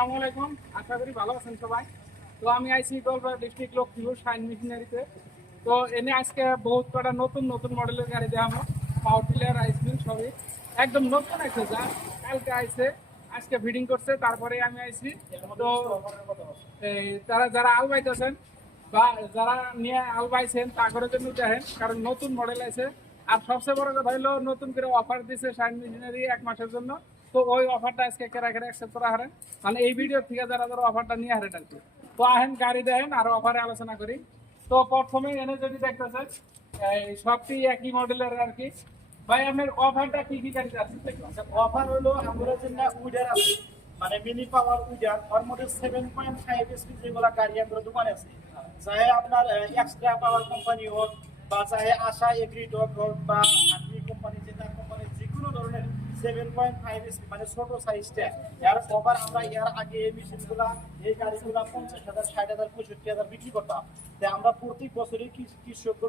আসসালামু আলাইকুম। আশা করি ভালো আছেন সবাই। তো আমি আইসি গোলপাড়া ডিস্ট্রিক্ট লক্ষ্মীপুর সাইন মেশিনারিতে। তো এনে আজকে বহুত কটা নতুন নতুন মডেলের গাড়ি দেখাবো। পাওয়ার টিলার আইসক্রিম সবই। একদম নতুন আছে যা কালকে আইসে আজকে ফিডিং করছে, তারপরে আমি আইসি তো এই তারা যারা আল বাইতেছেন বা যারা নিয়ে আল বাইছেন তাগরের জন্য দেখেন, কারণ নতুন মডেল আছে আর সবচেয়ে বড় কথা হলো নতুন করে অফার দিছে সাইন মেশিনারি এক মাসের জন্য। তো ওই অফারটা আজকে কেরা কেরা অ্যাকসেপ্ট করা হারেন মানে এই ভিডিও থেকে যারা যারা অফারটা নিয়ে আর কি তো আহেন গাড়ি দেখেন আর অফারে আলোচনা করি। তো প্রথমে এনে যদি দেখতেছেন এই সবটি একই মডেলের আর কি। ভাই, আপনার অফারটা কি কি গাড়িতে আছে? অফার হলো আমরা যেটা উইডার আছে মানে মিনি পাওয়ার উইডার ওর মধ্যে সেভেন পয়েন্ট ফাইভ এসপি যেগুলো গাড়ি আমাদের দোকানে আছে। চাহে আপনার এক্সট্রা পাওয়ার কোম্পানি হোক, বা চাহে আশা এগ্রিড হোক, বা আগ্রি কোম্পানি যেটা কোম্পানি যে কোনো ধরনের সেভেন পয়েন্ট মানে ছোট আমরা পঞ্চাশ হাজার হাজার, পঁয়ষট্টি হাজার বিক্রি করতাম। বছরই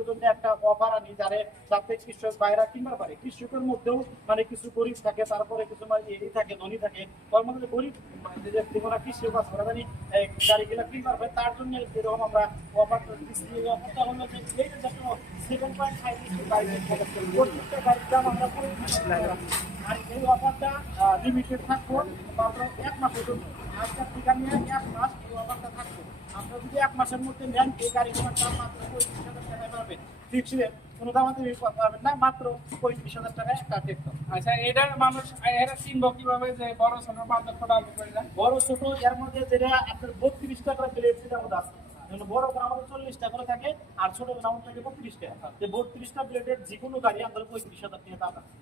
জন্য একটা অফার আনি কৃষক পারে। কৃষকের মধ্যেও মানে কিছু গরিব থাকে, তারপরে কিছু মানে থাকে, ধনী থাকে। গরিব মানে কৃষক গাড়িগুলা কিনতে পারবে। তার জন্য এরকম আমরা সেভেন পয়েন্ট প্রত্যেকটা। আর এই অফারটা লিমিটেড থাকব মাত্র এক মাসের জন্য। আজকের থেকে নিয়ে এক মাস এই অফারটা থাকব। আপনারা যদি এক মাসের মধ্যে নেন এই গাড়িগুলোর দাম মাত্র পঁয়ত্রিশ হাজার টাকায় পাবেন। ফিক্সড রেট কোনো দামাদামি পাবেন না মাত্র পঁয়ত্রিশ হাজার টাকায় একটা দেখতাম আচ্ছা এটা মানুষ এরা চিনবো কীভাবে যে বড় ছোট পার্থক্যটা অল্প করে দেন বড় ছোট এর মধ্যে যেটা আপনার বত্রিশ টাকা প্লেট সেটার মধ্যে আছে। বড় গ্রাম চল্লিশ টাকা করে থাকে আর ছোট গ্রাম থাকে বত্রিশ টাকা বত্রিশটা প্লেটের যে কোনো গাড়ি আপনার পঁয়ত্রিশ হাজার টাকা দাম আছে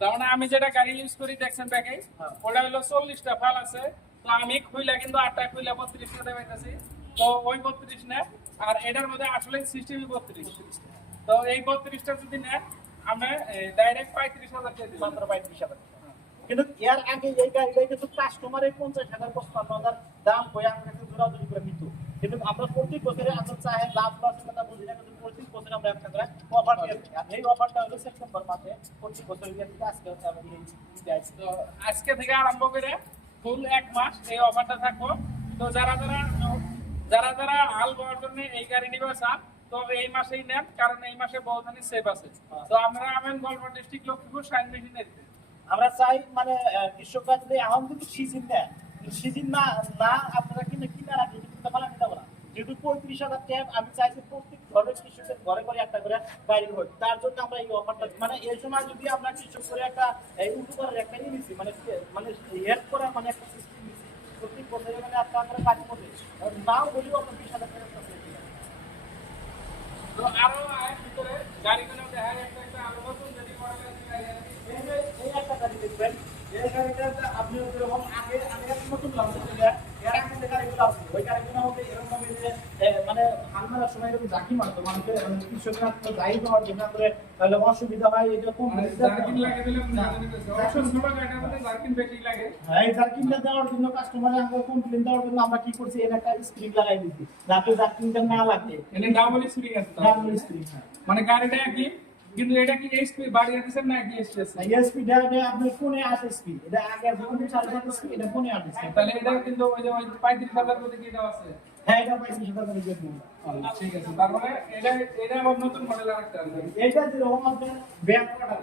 তার মানে আমি যেটা গাড়ি ইউজ করি দেখছেন ব্যাগে? হ্যাঁ। ওটা হলো চল্লিশটা ফাল আছে। তো আমি খুইলা কিন্তু আটটা খুইলা বত্রিশটা দেবে পাইতেছি তো ওই বত্রিশ না আর এটার মধ্যে আসলে সিস্টেম বত্রিশ। তো এই বত্রিশটা যদি নেন আমি ডাইরেক্ট পঁয়ত্রিশ হাজার দিলাম মাত্র পঁয়ত্রিশ হাজার। কিন্তু এর আগে এই গাড়িটা কিন্তু কাস্টমারের পঞ্চাশ হাজার পঁচপান্ন হাজার দাম হয়ে আমরা একটা জোরাজুরি করে নিত। কিন্তু আমরা প্রত্যেক বছরে আমরা চাহে লাভ লস কথা বুঝি না কিন্তু আমরা। তো যারা যারা হাল জন্য এই গাড়ি নিবে তো এই মাসেই নেন, কারণ এই মাসে সেফ আছে। তো আমরা আমেন গল্প ডিস্ট্রিক্ট লক্ষ্মীপুর সাইন মেশিনারিতে আমরা চাই মানে কৃষকরা যদি এখন কিন্তু সিজন নেয় সিজন না না আপনারা কিন্তু কিনা রাখি কিন্তু ফেলা নিতে পারা যেহেতু পঁয়ত্রিশ হাজার ট্যাব আমি চাইছি ঘরে কৃষকের ঘরে ঘরে একটা করে গাড়ি হোক তার জন্য আমরা এই অফারটা মানে এই সময় যদি আমরা কৃষক করে একটা উপকারের একটা ই নিচ্ছি মানে মানে হেল্প করার মানে একটা সিস্টেম নিচ্ছি প্রত্যেক বছরে মানে আপনার আমরা কাজ করবে। নাও বলিও আমরা বিশ হাজার টাকা করে। তো আরও আয়ের ভিতরে গাড়িগুলো দেখা যাচ্ছে একটা আরও নতুন যদি মডেলের গাড়ি এই একটা গাড়ি দেখবেন এই গাড়িটাতে আপনি যেরকম আগে আগে নতুন ছিল এর আগে যে গাড়িগুলো আছে ওই গাড়িগুলো হবে এরকম হালমারার সময় এরকম জাকি মারতো মানুষের মানে কৃষকরা তো যাই হওয়ার জন্য করে তাহলে অসুবিধা হয় মানে জার্কিন লাগে দিলে অবশ্য ছোট গাড়িটার মধ্যে জার্কিন বেশি লাগে। হ্যাঁ, এই জার্কিনটা দেওয়ার জন্য কাস্টমারে আমরা কমপ্লেন দেওয়ার জন্য আমরা কি করছি? এর একটা স্ক্রিন লাগাই দিচ্ছি যাতে জার্কিনটা না লাগে। এনে ডাবল স্প্রিং আছে ডাবল স্ক্রিন হ্যাঁ। মানে গাড়িটা একই কিন্তু এটা কি এইচপি বাড়িয়ে দিয়েছেন না এইচপি আছে আপনি আট এটা আগে যখন এটা ফোনে আট তাহলে এটা কিন্তু ওই যে কি দেওয়া আছে? হ্যাঁ এটা পঁয়ত্রিশ হাজার করে দিয়ে ঠিক আছে। তারপরে এটা এটা আবার নতুন মডেল আরেকটা আছে এটা যেরকম আপনার ব্যাক করা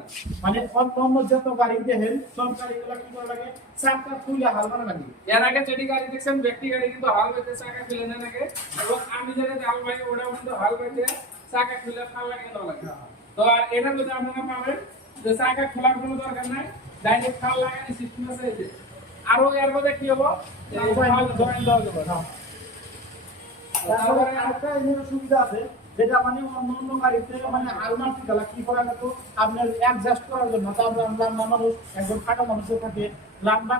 মানে অন্য অন্য যত গাড়ি দেখেন সব গাড়িগুলো কি করে লাগে? চারটা খুলে হাল মারা লাগে। এর আগে যেটি গাড়ি দেখছেন ব্যক্তি গাড়ি কিন্তু হাল বেঁধে চাকা খুলে নেন আগে এবং আমি যেটা হাল ভাই ওটাও কিন্তু হাল বেঁধে চাকা খুলে ফাল লাগে না লাগে। তো আর এটা যদি আপনারা পাবেন যে চাকা খোলার কোনো দরকার নাই ডাইরেক্ট ফাল লাগানি সিস্টেম আছে আরও এর মধ্যে কি দেওয়া যাবে তারপরে আরেকটা এখানে সুবিধা মানে মানে থাকে। লম্বা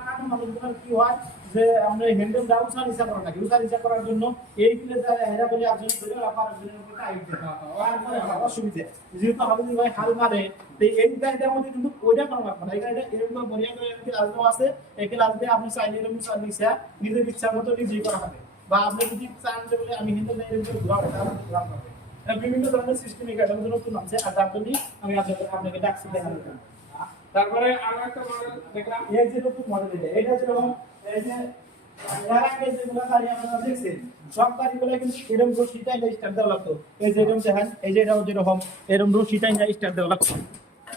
অসুবিধা। যেহেতু ভাই হাল মারে, তো এই কিন্তু ওইটা আছে ক্লাস দিয়ে আপনি চাইলে নিজের ইচ্ছা মতো নিজেই করা হবে। বা আপনি যদি চান যে বলে আমি হিন্দু লাইনের ভিতরে ঘোরাবো তাহলে ঘোরাতে হবে। এটা বিভিন্ন ধরনের সিস্টেম গাড়ির নতুন আছে, আর তার জন্যই আমি আপনাকে আপনাকে ডাকছি দেখানোর। তারপরে আরও একটা মডেল দেখলাম, এই যে নতুন মডেল এটা এটা যেরকম এই যে এর আগে যেগুলো গাড়ি আপনারা দেখছেন, সব গাড়িগুলো কিন্তু এরকম রশিটাই না স্টার্ট দেওয়া লাগতো। এই যে এরকম দেখেন, এই যে এটাও যেরকম, এরকম রশিটাই না স্টার্ট দেওয়া লাগতো।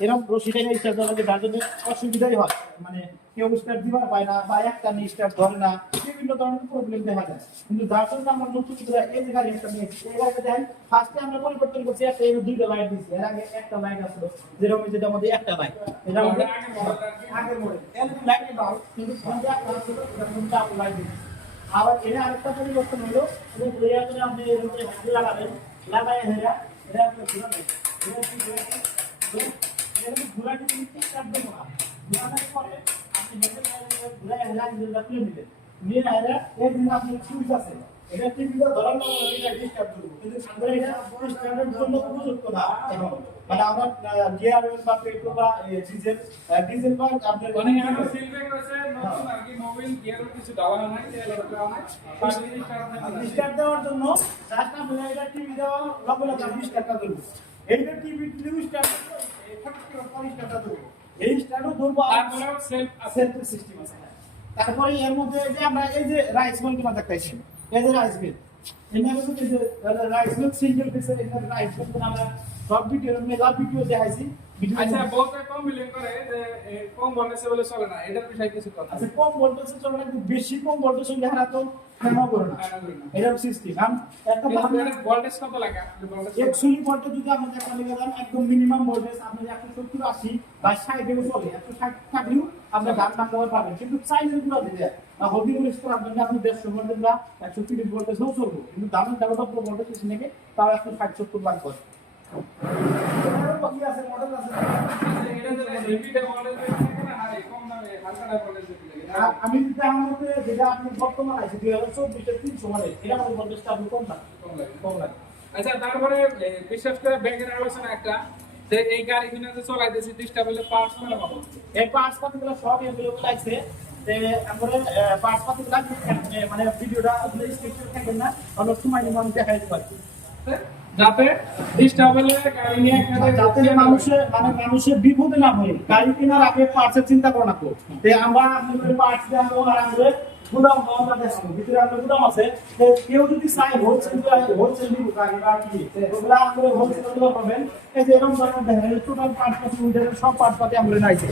এরকম রশিটাই না স্টার্ট দেওয়া লাগে যার জন্য অসুবিধাই হয়। মানে কেউ স্টার্ট দিবার পায় না বা একটা নিয়ে স্টার্ট ধরে না, বিভিন্ন ধরনের প্রবলেম দেখা যায়। কিন্তু যার জন্য আমরা নতুন এই যে গাড়ি একটা নিয়েছি, এই গাড়িটা দেখেন ফার্স্টে আমরা পরিবর্তন করছি, একটা এর দুইটা লাইট দিচ্ছি এর আগে একটা লাইট আসলো, যেরকম যেটার মধ্যে একটা লাইট এটা মধ্যে আগে মডেল এরকম লাইট দাও কিন্তু ফোনটা আপনার ছিল এরকম চাপ লাইট দিচ্ছি আবার এর আরেকটা পরিবর্তন হলো, যে আপনি এর উপরে হাতে লাগাবেন লাগাই হেরা এটা আপনি ঘুরাবেন এটা কি ঘুরাবেন? এটা ঘুরা কিন্তু ঠিক কাটবে না ঘুরানোর পরে আপনি হেঁটে ঘুরাই হেরা নিজের তুলে নিবেন নিয়ে হেরা এর জন্য আপনি সুইচ আছে। এটা টিভিতে ধরানো এটা ডিস্টার্ব করবে? কিন্তু আমরা এটা স্ট্যান্ডার্ড জন্য উপযুক্ত না এখন। মানে আমরা গিয়ার বা পেট্রোল বা ডিজেল ডিজেল বা আপনার মানে এখানে সিলব্যাগ রয়েছে নতুন আর কি মোবিল গিয়ারও কিছু দেওয়া নাই তেল দেওয়া নাই। পাশে স্টার্ট থাকবে স্টার্ট দেওয়ার জন্য জাস্ট আমরা এটা টিভি দেওয়া লগে লগে আপনি স্টার্টটা ধরবো এইটা টিভি নিউ স্টার্ট স্টার্টটা ধরবো। এই স্টার্টও ধরবো তারপরেও সেলফ সেন্ট্রাল সিস্টেম আছে। তারপরে এর মধ্যে যে আমরা এই যে রাইস মিল কিনা দেখতেছি এই যে রাইস মিল এখানে কিন্তু রাইস মিল সিঙ্গেল পিসের এখানে রাইস মিল আমরা সব ভিডিও মেলা ভিডিও দেখাইছি। আচ্ছা বলতে কম মিলিং করে যে কম ভোল্টেজে বলে চলে না এটার বিষয়ে কিছু কথা। আচ্ছা কম ভোল্টেজ চলে না কিন্তু বেশি কম ভোল্টেজ হলে তো কেন করে না। এরকম সিস্টেম একটা ভোল্টেজ কত লাগে? একচুয়ালি ভোল্টেজ যদি আপনি দেখা নিয়ে যান একদম মিনিমাম ভোল্টেজ আপনি একশো সত্তর আশি বা ষাট এও চলে একশো ষাট থাকলেও আপনি দাম দাম দেওয়ার পাবেন। কিন্তু চাইলে গুলো আপনার আপনি দেড়শো ভোল্টেজ বা একশো তিরিশ ভোল্টেজ হোক চলবে কিন্তু দামের পুরো ভোল্টেজ নেবে তাও একশো ষাট সত্তর লাগবে আমি যেটা আপনি বর্তমান আছে দুই হাজার চব্বিশের তিনশো মডেল এটা আমাদের ভোল্টেজটা আপনি কম লাগে কম লাগে কম লাগে। আচ্ছা তারপরে বিশেষ করে ব্যাগের আলোচনা একটা যে এই গাড়ি কিনে যে চলাইতেছি ডিস্টার্ব হলে পার্টস মানে পাবো এই পাঁচ পাতিগুলো সব এভেলেবল আছে। তে আমরা পাঁচ পাতিগুলো মানে ভিডিওটা স্ক্রিপ্ট থাকবেন না অনেক সময় নিয়ে আমি দেখাই দিতে পারি যাতে ডিস্টার্ব হলে গাড়ি নিয়ে যাতে মানুষের মানে মানুষের বিপদে না হয় গাড়ি কেনার আগে পার্টসের চিন্তা করে তে। আমরা গুদাম আমরা দেখাবো ভিতরে আমাদের গুদাম আছে। তো কেউ যদি চায় হোলসেল হোলসেল দিব গাড়ি বা কি? ওগুলা আমাদের হোলসেলগুলো পাবেন এই যে এরকম ধরনের দেখেন টোটাল পার্টস পাতি উইন্টারের সব পার্টস পাতি আমরা নাইছে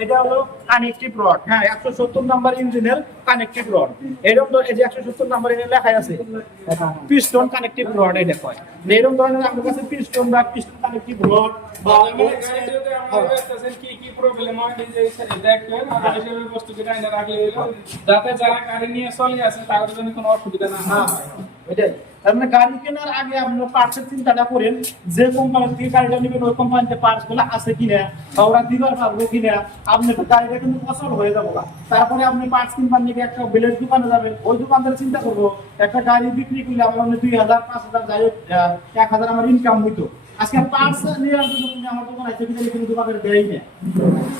এটা হলো কানেক্টিভ রড হ্যাঁ একশো সত্তর নাম্বার ইঞ্জিনের কানেক্টিভ রড এরকম এই যে একশো সত্তর নাম্বার লেখা আছে পিস্টন কানেক্টিভ রড এটা কয়। এরকম ধরনের আপনার কাছে পিস্টন বা পিস্টন কানেক্টিভ রড বা দেখতেছেন কি কি প্রবলেম হয় নিজে দেখবেন আর হিসেবে বস্তু যেটা এনে রাখলে যাতে যারা গাড়ি নিয়ে চলে আসে তাদের জন্য কোনো অসুবিধা না হ্যাঁ। হয় এটাই। তার মানে গাড়ি কেনার আগে আপনার পার্টসের চিন্তাটা করেন, যে কোম্পানি থেকে গাড়িটা নেবেন, ওই কোম্পানিতে পার্টসগুলো আছে কিনা, বা ওরা দিবার পারব কিনা আপনি গাড়িটা কিন্তু অচল হয়ে যাব গা। তারপরে আপনি পার্টস কিনবার নিয়ে একটা বেলের দোকানে যাবেন, ওই দোকানদার চিন্তা করব, একটা গাড়ি বিক্রি করলে আমার মানে দুই হাজার, পাঁচ হাজার, যাই এক হাজার আমার ইনকাম হইতো আজকে পার্টস নেওয়ার জন্য তুমি আমার দোকানে আছে কিন্তু দোকানের দেয় না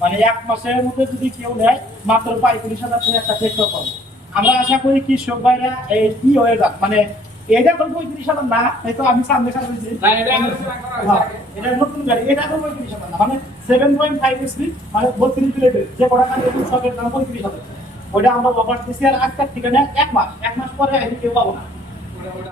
মানে এক মাসের মধ্যে যদি কেউ নেয় মাত্র পঁয়ত্রিশ হাজার টাকা একটা চেক পাবো আমরা আশা করি কৃষক ভাইরা এই কি হয়ে যাক মানে এটা তো পঁয়ত্রিশ হাজার না হয়তো আমি সামনে সামনে এটা করা হ্যাঁ। এটা নতুন গাড়ি এটা তো পঁয়ত্রিশ হাজার না মানে সেভেন পয়েন্ট ফাইভ স্পিড মানে বত্রিশ প্লেটের যে কটা গাড়ি এখন সবের দাম পঁয়ত্রিশ হাজার। ওটা আমরা অফার দিচ্ছি আর আজকের ঠিকানা এক মাস এক মাস পরে আমি কেউ পাবো না।